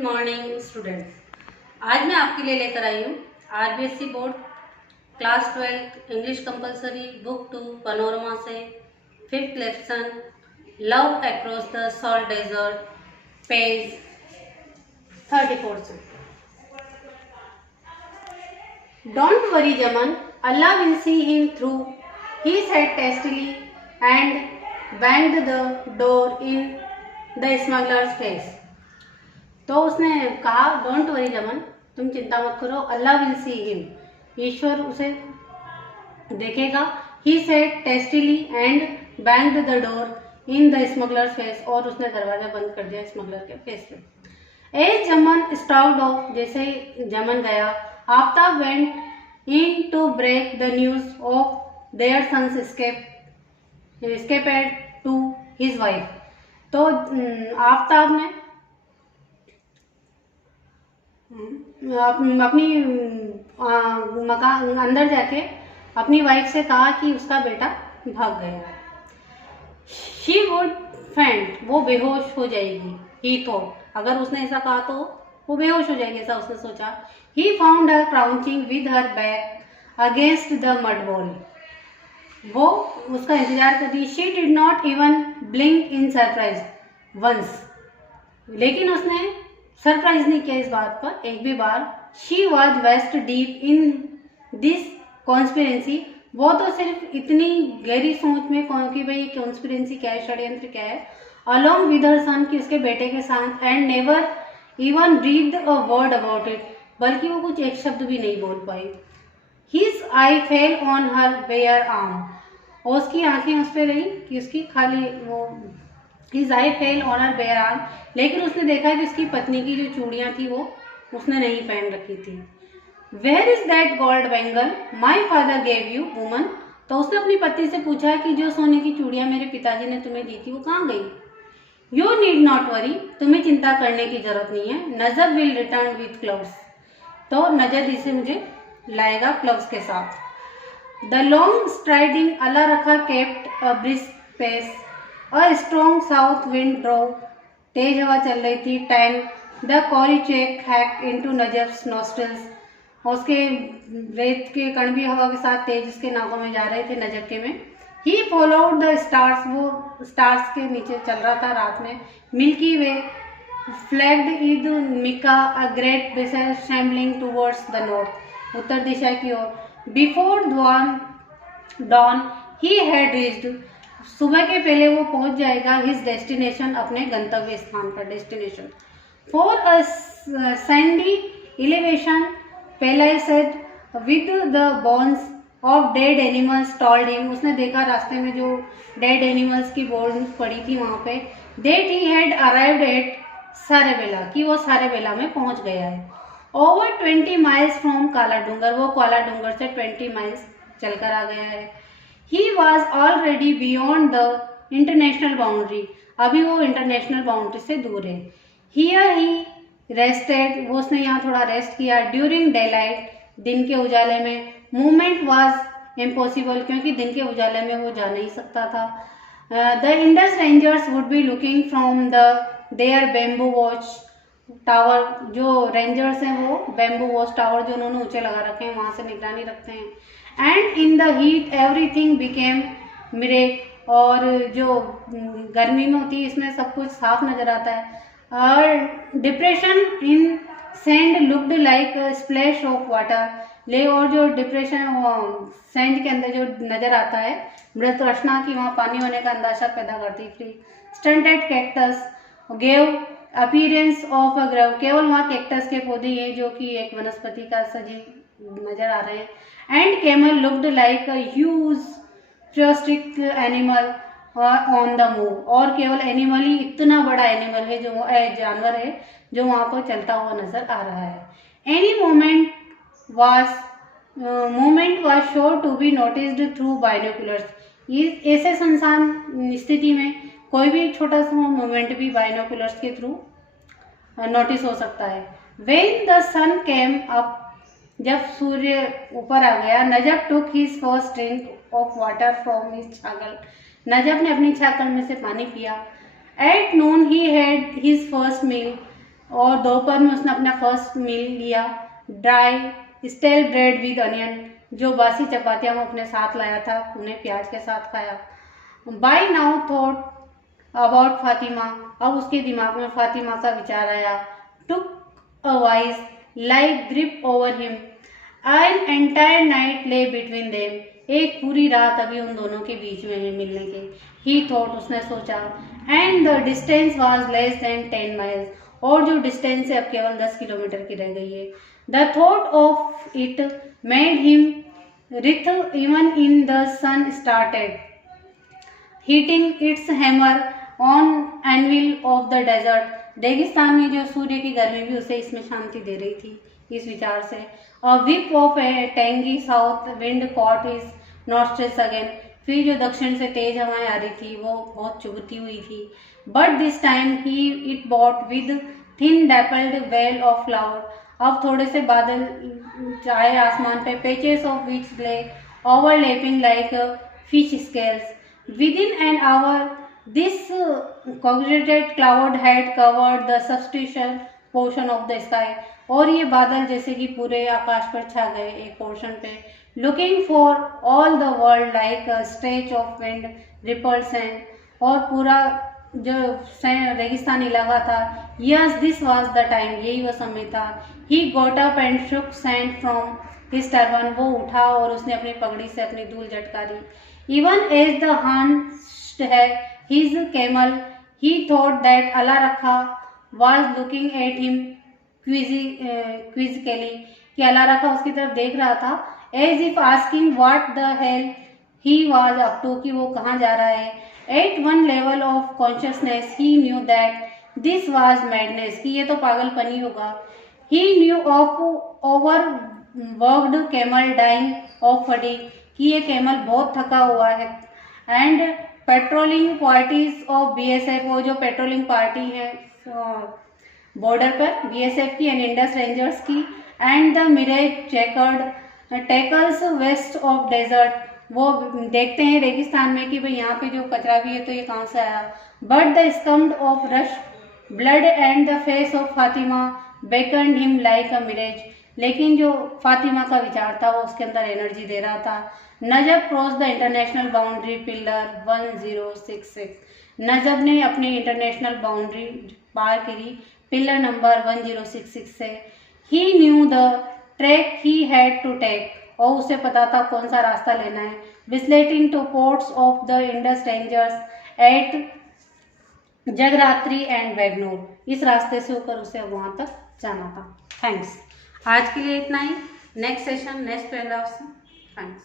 Good morning students. आज मैं आपके लिए लेकर आई हूँ RBSC board class 12 English compulsory book 2 Panorama से 5th lesson love across the salt desert page 34 से। Don't worry Jaman, Allah will see him through, he said testily and banged the door in the smugglers face. तो उसने कहा, don't worry जमन, तुम चिंता मत करो, अल्लाह विल सी हिम, ईश्वर उसे देखेगा। He said testily and banged the door in the smugglers face, और उसने दरवाजा बंद कर दिया स्मगलर के फेस पे। एज जमन स्टॉप्ड ऑफ, जैसे ही जमन गया, Aftab went in to break the news of their sons escapade to his wife. तो आफ्ताब ने अपनी मकान अंदर जाके अपनी वाइफ से कहा कि उसका बेटा भाग गया। शी वुड फेंट, वो बेहोश हो जाएगी। ही थॉट, अगर उसने ऐसा कहा तो वो बेहोश हो जाएगी, ऐसा उसने सोचा। He found her crouching with her back against the mud wall, वो उसका इंतजार करती। She did not even blink in surprise once, लेकिन उसने सरप्राइज नहीं किया इस बात पर एक भी बार। She was waist deep in this conspiracy, वो तो सिर्फ इतनी गहरी सोच में कि भाई कॉन्स्पिरेंसी क्या है, षड्यंत्र क्या है, अलॉन्ग विद हर सन, कि उसके बेटे के साथ, and never even breathe a word about it, बल्कि वो कुछ एक शब्द भी नहीं बोल पाई। His eye fell on her bare arm, और उसकी आंखें उस पर रही कि उसकी खाली वो his eye fell on her bare arm, लेकिन उसने देखा कि उसकी पत्नी की जो चूड़ियां थी वो उसने नहीं पहन रखी थी। Where is that gold bangle my father gave you woman, तो उसने अपनी पत्नी से पूछा कि जो सोने की चूड़ियां मेरे पिताजी ने तुम्हें दी थी वो कहाँ गई। यू नीड नॉट वरी, तुम्हें चिंता करने की जरूरत नहीं है। नजर विल रिटर्न विथ क्लाउड्स, तो नजर इसे मुझे लाएगा क्लाउड्स के साथ। The long striding Allah Rakha kept a brisk pace, a strong south wind draw, तेज हवा चल रही थी। टैंग द कॉरी चेक हैक इनटू नजफ्स नॉस्ट्रल्स, और उसके रेत के कण भी हवा के साथ तेज उसके नाकों में जा रहे थे, नजक्के में। ही फॉलोड द स्टार्स, वो स्टार्स के नीचे चल रहा था रात में। मिल्की वे फ्लैग्ड ईद मिका अ ग्रेट बिसर शैम्बलिंग टूवर्ड्स द नॉर्थ, उत्तर दिशा की ओर। Before dawn he had reached, सुबह के पहले वो पहुंच जाएगा हिज डेस्टिनेशन, अपने गंतव्य स्थान पर, destination. For a sandy elevation पहले said with the bones of dead animals told him, उसने देखा रास्ते में जो डेड एनिमल्स की बोन्स पड़ी थी वहां पे। That he had arrived at Sarebela, कि वो सारेबेला में पहुंच गया है। ओवर 20 माइल्स फ्रॉम काला डूंगर, वो काला डूंगर से 20 माइल्स चलकर आ गया है। He was already beyond the international boundary, अभी वो इंटरनेशनल बाउंड्री से दूर है। Here he rested, वो उसने यहाँ थोड़ा रेस्ट किया। During daylight, दिन के उजाले में। Movement was impossible, क्योंकि दिन के उजाले में वो जा नहीं सकता था। The Indus Rangers would be looking from their bamboo watch tower, जो रेंजर्स हैं वो बैम्बू वॉच टावर जो उन्होंने ऊंचे लगा रखे हैं वहां से निगरानी रखते हैं। And in the heat everything became Mire, और जो गर्मी में होती है इसमें सब कुछ साफ नजर आता है। और depression in sand looked like splash of water, ले, और जो डिप्रेशन सैंड के अंदर जो नजर आता है, मृत रचना की वहाँ पानी होने का अंदाजा पैदा करती थी। Stunted cactus gave appearance of a grove, केवल वहाँ कैक्टस के पौधे हैं जो कि एक वनस्पति का सजीव नजर आ रहे हैं। And camel looked like a huge futuristic animal on the move, और केवल एनिमल ही इतना बड़ा एनिमल है जो जानवर है जो वहाँ पर चलता हुआ नजर आ रहा है। Any moment was sure to be noticed through binoculars, ऐसे संसान स्थिति में कोई भी छोटा सा मूवमेंट भी बाइनोकुलर्स के थ्रू नोटिस हो सकता है। When the sun came up, जब सूर्य ऊपर आ गया। Najab took his first drink of water from his chhagal, Najab ने अपनी छागल में से पानी पिया। At noon he had his first meal, और दोपहर में उसने अपना फर्स्ट मील लिया, dry stale bread with onion, जो बासी चपातियाँ वो अपने साथ लाया था उन्हें प्याज के साथ खाया। By now thought about Fatima, अब उसके दिमाग में फातिमा का विचार आया। Took a vise like grip over him, an entire night lay between them, एक पूरी रात अभी उन दोनों के बीच में है मिलने के। ही थॉट, उसने सोचा, and the distance was less than 10 miles, और जो डिस्टेंस है अब केवल 10 किलोमीटर की रह गई है। The thought of it made him writhe even in the sun started heating its hammer on anvil of the desert. रेगिस्तान में जो सूर्य की गर्मी भी उसे इसमें शांति दे रही थी इस विचार से। A whiff of a tangy south wind caught his nostrils again, फिर जो दक्षिण से तेज हवाएं आ रही थी वो बहुत चुभती हुई थी। But this time he it bought with thin dappled veil of cloud, अब थोड़े से बादल आए आसमान पे, पेचेस ऑफ विच ले overlapping like fish scales. Within an hour, this congregated cloud had covered the substantial portion of the sky, और ये बादल जैसे कि पूरे आकाश पर छा गए एक पोर्शन पे। Looking for all the world like a stretch of wind rippled sand, और पूरा जो रेगिस्तान इलाका था, yes this was the time, यही वो समय था। He got up and shook sand from his turban, वो उठा और उसने अपनी पगड़ी से अपनी धूल झटकारी। Even as the hunched his camel, he thought that Allah Rakha was looking at him quizzically, कि अल्लाह रखा उसकी तरफ देख रहा था, as if asking what the hell he was up to, कि वो कहाँ जा रहा है। At one level of consciousness he knew that this was madness, कि ये तो पागलपनी होगा। He knew of overworked camel dying of fatigue, कि ये कैमल बहुत थका हुआ है। And patrolling parties of BSF, वो जो पेट्रोलिंग पार्टी है बॉर्डर पर BSF की एंड इंडस रेंजर्स की, and the mirage checkered tackles west of desert, वो देखते हैं रेगिस्तान में कि भाई यहाँ पे जो कचरा भी है तो ये कहाँ से आया। But the scummed of rush blood and the face of Fatima beckoned him like a mirage, लेकिन जो फातिमा का विचार था वो उसके अंदर एनर्जी दे रहा था। Najab cross the international boundary pillar 1066, Najab ने अपनी इंटरनेशनल बाउंड्री पार करी पिलर नंबर 1066 से। He knew the track he had to take, और उसे पता था कौन सा रास्ता लेना है। Visiting two ports of the Indus rangers at Jagratri and Vaignor, इस रास्ते से होकर उसे वहाँ तक जाना था। थैंक्स, आज के लिए इतना ही। नेक्स्ट सेशन नेक्स्ट पैराग्राफ से। थैंक्स।